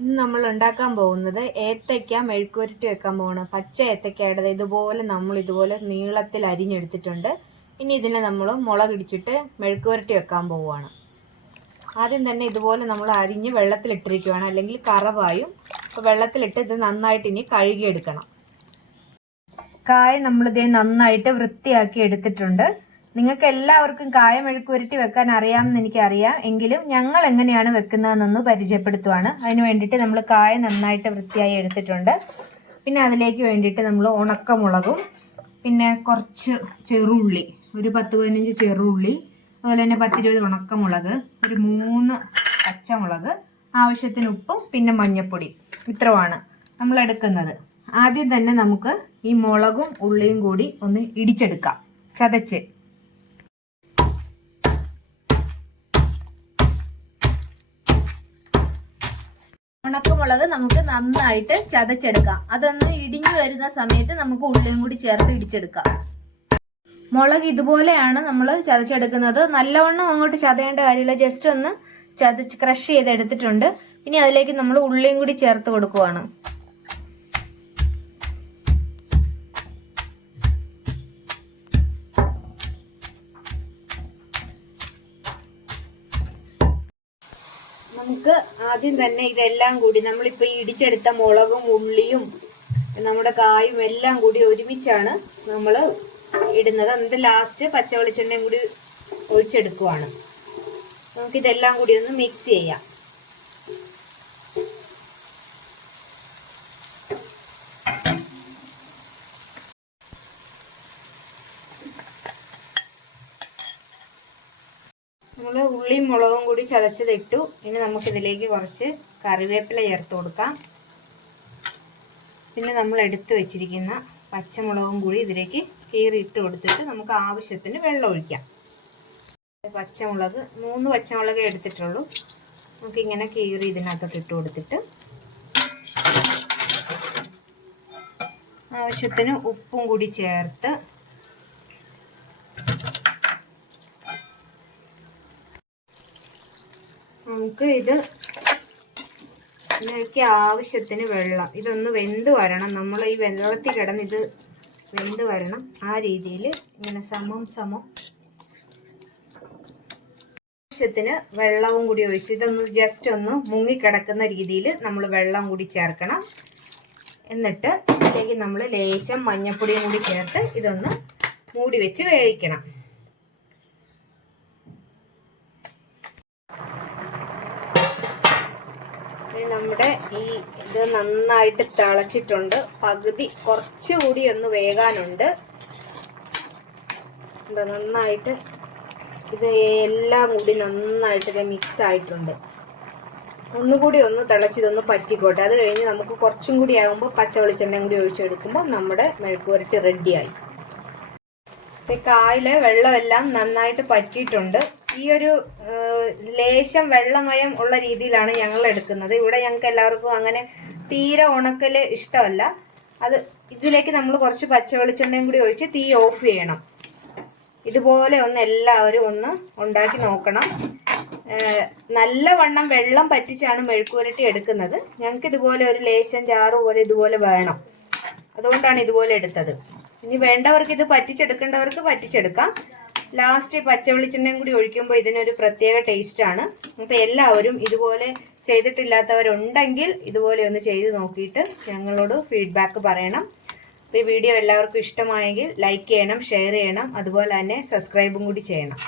ഇന്ന് നമ്മൾ ഉണ്ടാക്കാൻ പോകുന്നത് ഏത്തയ്ക്ക മെഴുക്കുവരട്ടി വെക്കാൻ പോവാണ്. പച്ച ഏത്തയ്ക്കയുടെ ഇതുപോലെ നമ്മൾ ഇതുപോലെ നീളത്തിൽ അരിഞ്ഞെടുത്തിട്ടുണ്ട്. ഇനി ഇതിനെ നമ്മൾ മുളകിടിച്ചിട്ട് മെഴുക്കുവരട്ടി വെക്കാൻ പോവുകയാണ്. ആദ്യം തന്നെ ഇതുപോലെ നമ്മൾ അരിഞ്ഞ് വെള്ളത്തിലിട്ടിരിക്കുകയാണ്, അല്ലെങ്കിൽ കറവായും. അപ്പോൾ വെള്ളത്തിലിട്ട് ഇത് നന്നായിട്ട് ഇനി കഴുകിയെടുക്കണം. കായ നമ്മളിത് നന്നായിട്ട് വൃത്തിയാക്കി എടുത്തിട്ടുണ്ട്. നിങ്ങൾക്ക് എല്ലാവർക്കും കായ മെഴുക്കുവരട്ടി വെക്കാൻ അറിയാമെന്ന് എനിക്കറിയാം. എങ്കിലും ഞങ്ങൾ എങ്ങനെയാണ് വെക്കുന്നതെന്നൊന്ന് പരിചയപ്പെടുത്തുവാണ്. അതിന് വേണ്ടിയിട്ട് നമ്മൾ കായ നന്നായിട്ട് വൃത്തിയായി എടുത്തിട്ടുണ്ട്. പിന്നെ അതിലേക്ക് വേണ്ടിയിട്ട് നമ്മൾ ഉണക്കമുളകും പിന്നെ കുറച്ച് ചെറുള്ളി, ഒരു 10-15 ചെറുള്ളി, അതുപോലെ തന്നെ 10-20 ഉണക്കമുളക്, ഒരു 3 പച്ചമുളക്, ആവശ്യത്തിന് ഉപ്പും പിന്നെ മഞ്ഞൾപ്പൊടി, ഇത്രയാണ് നമ്മൾ എടുക്കുന്നത്. ആദ്യം തന്നെ നമുക്ക് ഈ മുളകും ഉള്ളിയും കൂടി ഒന്ന് ഇടിച്ചെടുക്കാം, ചതച്ച്. ഉണക്കമുളക് നമുക്ക് നന്നായിട്ട് ചതച്ചെടുക്കാം. അതൊന്ന് ഇടിഞ്ഞു വരുന്ന സമയത്ത് നമുക്ക് ഉള്ളിയും കൂടി ചേർത്ത് ഇടിച്ചെടുക്കാം. മുളക് ഇതുപോലെയാണ് നമ്മൾ ചതച്ചെടുക്കുന്നത്. നല്ലവണ്ണം അങ്ങോട്ട് ചതയേണ്ട കാര്യമില്ല, ജസ്റ്റ് ഒന്ന് ചതച്ച് ക്രഷ് ചെയ്തെടുത്തിട്ടുണ്ട്. ഇനി അതിലേക്ക് നമ്മൾ ഉള്ളിയും കൂടി ചേർത്ത് കൊടുക്കുവാണ്. നമുക്ക് ആദ്യം തന്നെ ഇതെല്ലാം കൂടി നമ്മളിപ്പോൾ ഈ ഇടിച്ചെടുത്ത മുളകും ഉള്ളിയും നമ്മുടെ കായും എല്ലാം കൂടി ഒരുമിച്ചാണ് നമ്മൾ ഇടുന്നത്. എന്നിട്ട് ലാസ്റ്റ് പച്ച വെളിച്ചെണ്ണയും കൂടി ഒഴിച്ചെടുക്കുവാണ്. നമുക്കിതെല്ലാം കൂടി ഒന്ന് മിക്സ് ചെയ്യാം. നമ്മൾ ഉള്ളിയും മുളകും കൂടി ചതച്ചതിട്ടു. ഇനി നമുക്കിതിലേക്ക് കുറച്ച് കറിവേപ്പില ചേർത്ത് കൊടുക്കാം. പിന്നെ നമ്മൾ എടുത്തു വെച്ചിരിക്കുന്ന പച്ചമുളകും കൂടി ഇതിലേക്ക് കീറിയിട്ട് കൊടുത്തിട്ട് നമുക്ക് ആവശ്യത്തിന് വെള്ളം ഒഴിക്കാം. പച്ചമുളക് 3 പച്ചമുളകേ എടുത്തിട്ടുള്ളൂ. നമുക്കിങ്ങനെ കീറി ഇതിനകത്തോട്ട് ഇട്ട് കൊടുത്തിട്ട് ആവശ്യത്തിന് ഉപ്പും കൂടി ചേർത്ത് നമുക്ക് ഇതിലേക്ക് ആവശ്യത്തിന് വെള്ളം, ഇതൊന്ന് വെന്ത് വരണം. നമ്മൾ ഈ വെള്ളത്തിൽ കിടന്ന് ഇത് വെന്ത് വരണം. ആ രീതിയിൽ ഇങ്ങനെ സമം ആവശ്യത്തിന് വെള്ളവും കൂടി ഒഴിച്ച് ഇതൊന്ന് ജസ്റ്റ് ഒന്ന് മുങ്ങിക്കിടക്കുന്ന രീതിയിൽ നമ്മൾ വെള്ളം കൂടി ചേർക്കണം. എന്നിട്ട് ഇതിലേക്ക് നമ്മൾ ലേശം മഞ്ഞൾപ്പൊടിയും കൂടി ചേർത്ത് ഇതൊന്ന് മൂടി വെച്ച് വേവിക്കണം. നമ്മുടെ ഇത് നന്നായിട്ട് തിളച്ചിട്ടുണ്ട്. പകുതി കുറച്ചുകൂടി ഒന്ന് വേകാനുണ്ട്. നന്നായിട്ട് ഇത് എല്ലാം കൂടി നന്നായിട്ട് മിക്സ് ആയിട്ടുണ്ട്. ഒന്നുകൂടി ഒന്ന് തിളച്ചിതൊന്ന് പറ്റിക്കോട്ടെ. അത് കഴിഞ്ഞ് നമുക്ക് കുറച്ചും കൂടി ആകുമ്പോൾ പച്ച വെളിച്ചെണ്ണയും കൂടി ഒഴിച്ചെടുക്കുമ്പോൾ നമ്മുടെ മെഴുക്കുവരട്ടി റെഡിയായി. കായിലെ വെള്ളമെല്ലാം നന്നായിട്ട് പറ്റിയിട്ടുണ്ട്. ഈ ഒരു ലേശം വെള്ളമയം ഉള്ള രീതിയിലാണ് ഞങ്ങൾ എടുക്കുന്നത്. ഇവിടെ ഞങ്ങൾക്ക് എല്ലാവർക്കും അങ്ങനെ തീരെ ഉണക്കല് ഇഷ്ടമല്ല. ഇതിലേക്ക് നമ്മൾ കുറച്ച് പച്ച വെളിച്ചെണ്ണയും കൂടി ഒഴിച്ച് തീ ഓഫ് ചെയ്യണം. ഇതുപോലെ ഒന്ന് എല്ലാവരും ഒന്ന് ഉണ്ടാക്കി നോക്കണം. നല്ലവണ്ണം വെള്ളം പറ്റിച്ചാണ് മെഴുക്കുവരട്ടി എടുക്കുന്നത്. ഞങ്ങൾക്ക് ഇതുപോലെ ഒരു ലേശം ചാറ് പോലെ ഇതുപോലെ വേണം. അതുകൊണ്ടാണ് ഇതുപോലെ എടുത്തത്. ഇനി വേണ്ടവർക്ക് ഇത് പറ്റിച്ചെടുക്കേണ്ടവർക്ക് പറ്റിച്ചെടുക്കാം. ലാസ്റ്റ് പച്ച വെളിച്ചെണ്ണയും കൂടി ഒഴിക്കുമ്പോൾ ഇതിനൊരു പ്രത്യേക ടേസ്റ്റാണ്. അപ്പോൾ എല്ലാവരും ഇതുപോലെ ചെയ്തിട്ടില്ലാത്തവരുണ്ടെങ്കിൽ ഇതുപോലെ ഒന്ന് ചെയ്ത് നോക്കിയിട്ട് ഞങ്ങളോട് ഫീഡ്ബാക്ക് പറയണം. അപ്പോൾ ഈ വീഡിയോ എല്ലാവർക്കും ഇഷ്ടമായെങ്കിൽ ലൈക്ക് ചെയ്യണം, ഷെയർ ചെയ്യണം, അതുപോലെ തന്നെ സബ്സ്ക്രൈബും കൂടി ചെയ്യണം.